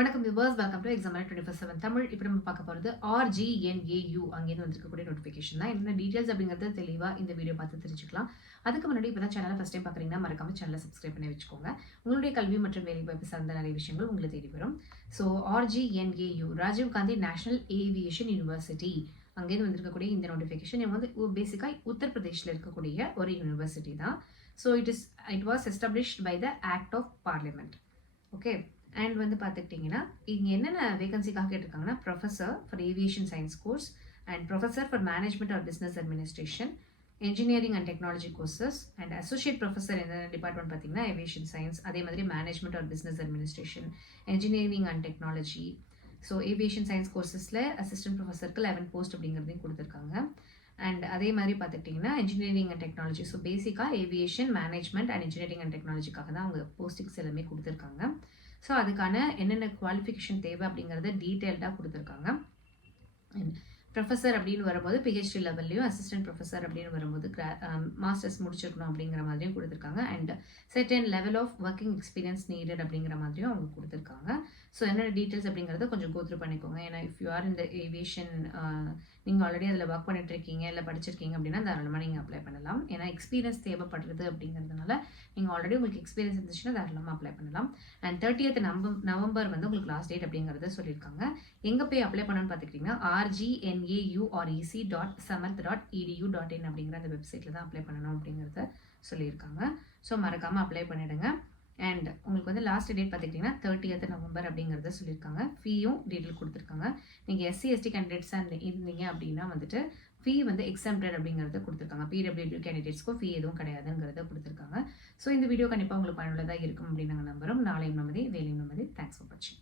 வணக்கம் viewers, welcome to exam 24/7 Tamil. இப்போ நம்ம பார்க்க போகிறது RGNAU அங்கேருந்து வந்திருக்கக்கூடிய நோட்டிஃபிகேஷன் தான். என்ன டீட்டெயில்ஸ் அப்படிங்கிறது தெளிவாக இந்த வீடியோ பார்த்து தெரிஞ்சுக்கலாம். அதுக்கு முன்னாடி இப்போ தான் சேனலை ஃபஸ்ட் டைம் பார்க்குறீங்கன்னா மறக்காம சேனலை சப்ஸ்கிரைப் பண்ணி வச்சுக்கோங்க. உங்களுடைய கல்வி மற்றும் வேலைவாய்ப்பு சார்ந்த நிறைய விஷயங்கள் உங்களை தேடி வரும். So RGNAU Rajiv Gandhi national aviation university அங்கேருந்து வந்திருக்கக்கூடிய இந்த நோட்டிஃபிகேஷன் இவங்க வந்து பேசிக்காக உத்தரப்பிரதேஷில் இருக்கக்கூடிய ஒரு யூனிவர்சிட்டி தான். So it was established by the act of parliament. Okay, and வந்து பார்த்துக்கிட்டிங்கன்னா இங்கே என்னென்ன வேகன்சிக்காக கேட்டிருக்காங்கன்னா professor for aviation science course and professor for management or business administration, engineering and technology courses, and associate professor in the department பார்த்தீங்கன்னா aviation science, அதே மாதிரி management or business administration, engineering and technology. So aviation science கோர்சஸில் assistant professorக்கு 11 post அப்படிங்கிறதையும் கொடுத்துருக்காங்க. And அதே மாதிரி பார்த்துக்கிட்டிங்கன்னா engineering and technology, so பேசிக்காக aviation management and engineering and technologyக்காக தான் அவங்க போஸ்டிங்ஸ் எல்லாமே கொடுத்துருக்காங்க. ஸோ அதுக்கான என்னென்ன குவாலிஃபிகேஷன் தேவை அப்படிங்கிறத டீட்டெயில்டாக கொடுத்துருக்காங்க. ப்ரொஃபஸர் அப்படின்னு வரும்போது பிஹெச்டி லெவல்லையும், அசிஸ்டன்ட் ப்ரொஃபஸர் அப்படின்னு வரும்போது மாஸ்டர்ஸ் முடிச்சிருக்கணும் அப்படிங்கிற மாதிரியும் கொடுத்துருக்காங்க. And certain level of working experience needed அப்படிங்கிற மாதிரியும் அவங்க கொடுத்துருக்காங்க. ஸோ என்னென்ன டீட்டெயில்ஸ் அப்படிங்கிறத கொஞ்சம் கோத்ரூ பண்ணிக்கோங்க. ஏன்னா இஃப் யூ ஆர் இந்த ஏவியேஷன் நீங்கள் ஆல்ரெடி அதில் ஒர்க் பண்ணிட்டு இருக்கீங்க இல்லை படிச்சிருக்கீங்க அப்படின்னா தாராளமாக நீங்கள் அப்ளை பண்ணலாம். ஏன்னா எக்ஸ்பீரியன்ஸ் தேவைப்படுறது அப்படிங்கிறதுனால நீங்கள் ஆல்ரெடி உங்களுக்கு எக்ஸ்பீரியன்ஸ் இருந்துச்சுன்னா தாராளமாக அப்ளை பண்ணலாம். அண்ட் 30th நவம்பர் வந்து உங்களுக்கு லாஸ்ட் டேட் அப்படிங்கிறத சொல்லியிருக்காங்க. எங்கே போய் அப்ளை பண்ணணும்னு பார்த்துக்கிட்டிங்கன்னா rgnaurec.samarth.edu.in அப்படிங்கிற அந்த வெப்சைட்டில் தான் அப்ளை பண்ணணும் அப்படிங்கிறத சொல்லியிருக்காங்க. ஸோ மறக்காமல் அப்ளை பண்ணிவிடுங்க. அண்ட் உங்களுக்கு வந்து லாஸ்ட் டேட் பார்த்துக்கிட்டிங்கன்னா 30th நவம்பர் அப்படிங்கிறத சொல்லியிருக்காங்க. ஃபீயும் டீட்டெயில் கொடுத்துருக்காங்க. நீங்கள் SC/ST கேண்டிடேட்ஸாக இருந்தீங்க அப்படின்னா வந்துட்டு ஃபீ வந்து எக்ஸம்ப்டட் அப்படிங்கிறத கொடுத்துருக்காங்க. PWD கேண்டிடேட்ஸ்க்கும் ஃபீ எதுவும் கிடையாதுங்கிறத கொடுத்துருக்காங்க. ஸோ இந்த வீடியோ கண்டிப்பாக உங்களுக்கு பயனுள்ளதாக இருக்கும் அப்படின்னு நாங்கள் நம்புகிறோம். நாளையும் நமதே, வேலையும் நமதே. தேங்க்ஸ் ஃபார் வாட்சிங்.